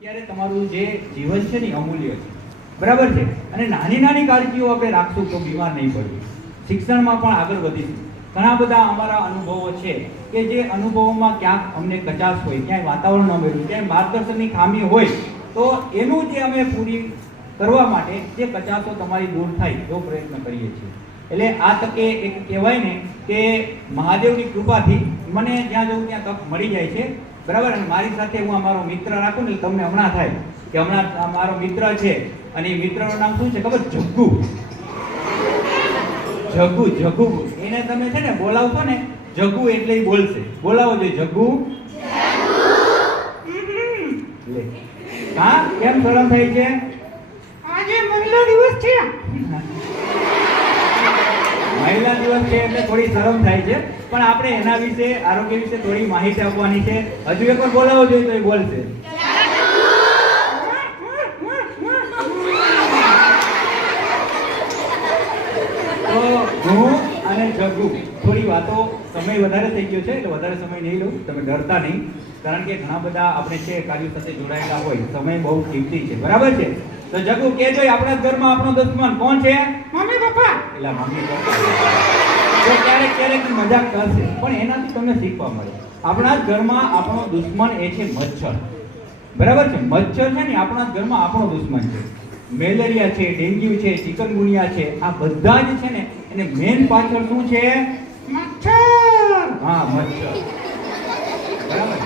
અત્યારે તમારું જે જીવન છે ને અમૂલ્ય છે, બરાબર છે, અને નાની નાની કાળજીઓ આપણે રાખશું તો બીમાર નહીં પડીએ, શિક્ષણમાં પણ આગળ વધીશું. ઘણા બધા અમારા અનુભવો છે કે જે અનુભવોમાં ક્યાંક અમને કચાશ હોય, ક્યાંય વાતાવરણ ન મળ્યું, ક્યાંય માર્ગદર્શનની ખામી હોય, તો એનું જે અમે પૂરી કરવા માટે જે કચાશો તમારી દૂર થાય એવો પ્રયત્ન કરીએ છીએ. એટલે આ તકે એક કહેવાય ને કે મહાદેવની કૃપાથી મને જ્યાં જવું ત્યાં તક મળી જાય છે, બરાબર. અને મારી સાથે હું અમારો મિત્ર રાખું ને તમને હમણાં થાય કે હમણાં અમારો મિત્ર છે અને એ મિત્રનું નામ શું છે ખબર? જગ્ગુ. જગ્ગુ જગ્ગુ એને તમે છે ને બોલાવશો ને જગ્ગુ એટલે એ બોલશે. બોલાવો જોઈએ જગ્ગુ. લે હા, કેમ શરમ થાય છે? આજે મહિલા દિવસ છે. મહિલા દિવસ છે એટલે થોડી શરમ થાય છે, પણ આપણે એના વિશે આરોગ્ય વિશે થોડી માહિતી આપવાની છે. હજુ એક વાર બોલાવો જોઈએ તો એ બોલશે. તો હું અને જગ્ગુ થોડી વાતો, સમય વધારે થઈ ગયો છે એટલે વધારે સમય નહીં લઉં, તમે ડરતા નહીં, કારણ કે ઘણા બધા આપણે છે કાર્યો સાથે જોડાયેલા હોય, સમય બહુ કિંમતી છે, બરાબર છે. તો જગ્ગુ કહેજો આપણા ઘરમાં આપણો દુશ્મન કોણ છે? Mummy papa. એટલે મમ્મી પપ્પા. તો ક્યારેક ક્યારેક મજાક કરશે, પણ એનાથી તમને શીખવા મળે. આપણા જ ઘરમાં આપણો દુશ્મન એ છે મચ્છર, બરાબર છે. મચ્છર છે ને આપણા જ ઘરમાં આપણો દુશ્મન છે. મેલેરિયા છે, ડેન્ગ્યુ છે, ચિકનગુનિયા છે, આ બધા જ છે ને એને મેન પાછળ શું છે? મચ્છર. હા, મચ્છર, બરાબર.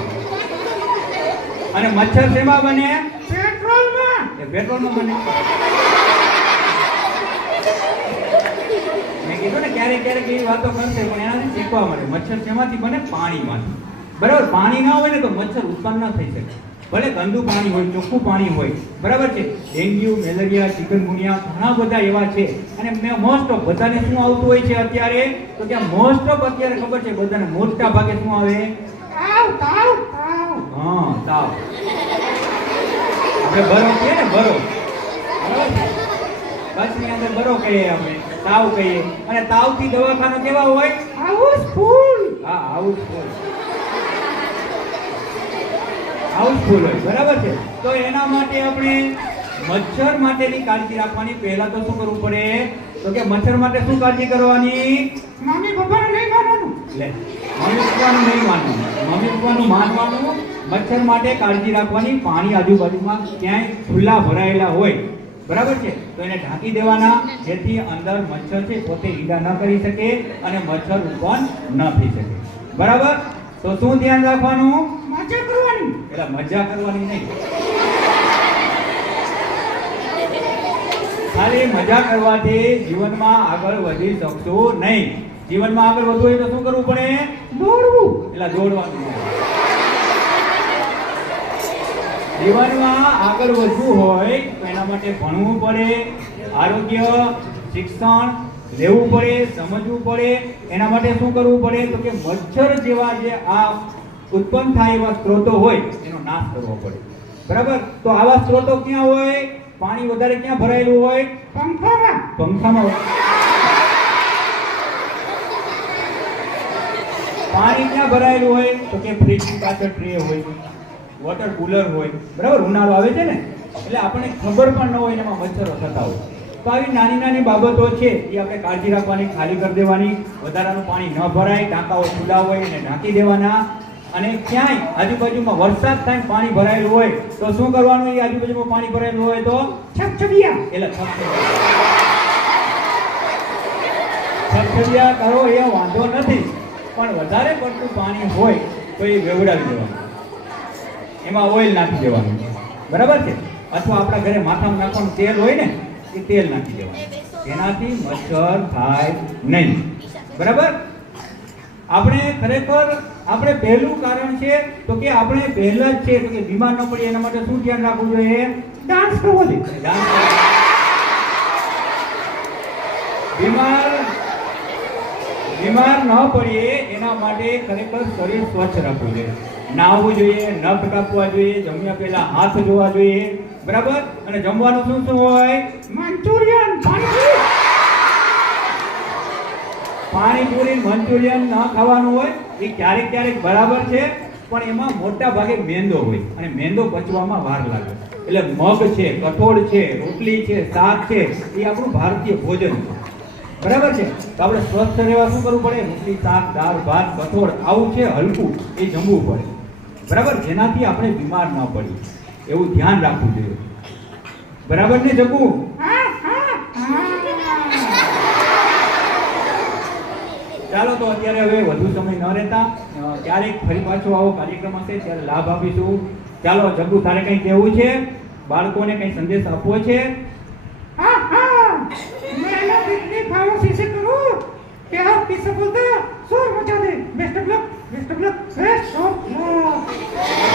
અને મચ્છર શેમાં બને? પેટ્રોલમાં. એ પેટ્રોલમાં બને. મેં કીધું ને ક્યારેક ક્યારેક એવી વાતો કરશે, પણ એનાથી શીખવા મળે. મચ્છર શેમાંથી બને? પાણીમાંથી, બરાબર. પાણી ના હોય ને તો મચ્છર ઉત્પન્ન ન થઈ શકે, ભલે ગંદુ પાણી હોય, ચોખ્ખું પાણી હોય, બરાબર છે. ડેન્ગ્યુ, મેલેરિયા, ચિકનગુનિયા ઘણા બધા એવા છે. અને મોસ્ટ ઓફ બધાને શું આવતું હોય છે અત્યારે? તો ત્યાં મોસ્ટ ઓફ અત્યારે ખબર છે બધાને મોટા ભાગે શું આવે? તાવ તાવ તાવ. હા, તાવ. આપણે બરો કહીએ ને, બરો, બરાબર છે. કચ્છની અંદર બરો કહીએ, આપણે તાવ કહીએ. અને તાવથી દવાખાના કેવા હોય? હાઉસફુલ. હા, હાઉસફુલ. હાઉસફુલ હોય, બરાબર છે. તો એના માટે આપણે મચ્છર માટેની કાળજી રાખવાની. પહેલા તો શું કરવું પડે? તો કે મચ્છર માટે શું કાળજી કરવાની? મમ્મી પપ્પાને નહીં માનવાનું. લે, મમ્મી પપ્પાનું નહીં માનવાનું, મમ્મી પપ્પાનું માનવાનું. મચ્છર માટે કાળજી રાખવાની. પાણી આજુબાજુમાં ક્યાંય ખુલ્લા ભરાયેલા હોય, બરાબર છે, તો એને ઢાંકી દેવાના, જેથી અંદર મચ્છર છે પોતે ઈંડા ન કરી શકે અને મચ્છર ઉત્પન્ન ન થઈ શકે, બરાબર. તો શું ધ્યાન રાખવાનું? મજા કરવાની. એટલે મજા કરવાની નહીં, ખાલી મજા કરવાથી જીવનમાં આગળ વધી શકશો નહીં. જીવનમાં આગળ વધવું હોય તો શું કરવું પડે? દોડવું. એટલે દોડવાનું. જીવનમાં આગળ વધવું હોય તો એના માટે ભણવું પડે, આરોગ્ય, શિક્ષણ લેવું પડે, સમજવું પડે. એના માટે શું કરવું પડે? તો કે મચ્છર જેવા જે આ ઉત્પન્ન થાય એવા સ્ત્રોતો હોય એનો નાશ કરવો પડે, બરાબર. તો આવા સ્ત્રોતો ક્યાં હોય? પાણી વધારે ક્યાં ભરાયેલું હોય? પંખામાં. પંખામાં. પાણી ક્યાં ભરાયેલું હોય? તો કે ફ્રીજની પાછળ ટ્રે હોય, વોટર કુલર હોય, બરાબર. ઉનાળો આવે છે ને એટલે આપણને ખબર પણ ન હોય એમાં મચ્છરો થતા હોય. તો આવી નાની નાની બાબતો છે એ આપણે કાળજી રાખવાની, ખાલી કરી દેવાની. વધારાનું પાણી ન ભરાય, ટાંકાઓ ખુલ્લા હોય એને ઢાંકી દેવાના. અને ક્યાંય આજુબાજુમાં વરસાદ થાય પાણી ભરાયેલું હોય તો શું કરવાનું? એ આજુબાજુમાં પાણી ભરાયેલું હોય તો છબછબિયા. એટલે છબછબિયા કરો એ વાંધો નથી, પણ વધારે પડતું પાણી હોય તો એ વેવડાવી દેવાનું, એમાં ઓઇલ નાખી દેવાનું, બરાબર છે. અથવા આપણા ઘરે માથામાં નાખવાનું તેલ હોય ને એ તેલ નાખી દેવાનું, એનાથી મચ્છર થાય નહીં, બરાબર. આપણે ખરેખર આપણે પહેલું કારણ છે તો કે આપણે પહેલા જ છે તો કે બીમાર ન પડીએ એના માટે શું ધ્યાન રાખવું જોઈએ? ડાન્સ કરવો જોઈએ. બીમાર ન પડીએ એના માટે ખરેખર શરીર સ્વચ્છ રાખવું જોઈએ. નાહવું જોઈએ, નખ કાપવા જોઈએ, જમ્યા પહેલા હાથ ધોવા જોઈએ, બરાબર. અને જમવાનું શું શું હોય? મંચુરિયન, પાણીપુરી, મંચુરિયન ન ખાવાનું હોય. એ ક્યારેક ક્યારેક બરાબર છે, પણ એમાં મોટા ભાગે મેંદો હોય અને મેંદો પચવામાં વાર લાગે. એટલે મગ છે, કઠોળ છે, રોટલી છે, શાક છે, એ આપણું ભારતીય ભોજન છે. બરાબર છે? તો આપણે સ્વસ્થ રહેવા શું કરવું પડે? રોટલી, શાક, દાળ, ભાત, કઠોળ આવું છે હલકું એ જમવું પડે. બરાબર? જેનાથી આપણે બીમાર ન પડીએ એવું ધ્યાન રાખવું જોઈએ. બરાબર ને જગુ? હા હા હા ચાલો તો અત્યારે હવે વધુ સમય ન રહેતા ક્યારેક ફરી પાછો આવો કાર્યક્રમ હશે ત્યારે લાભ આપીશું. ચાલો જગુ, તારે કંઈ કહેવું છે? બાળકોને કંઈ સંદેશ આપવો છે? हाँ हाँ मेहनत इतनी भावों से करो कि आपकी सफलता शोर मचा दे. Best of luck, best of luck, best of luck.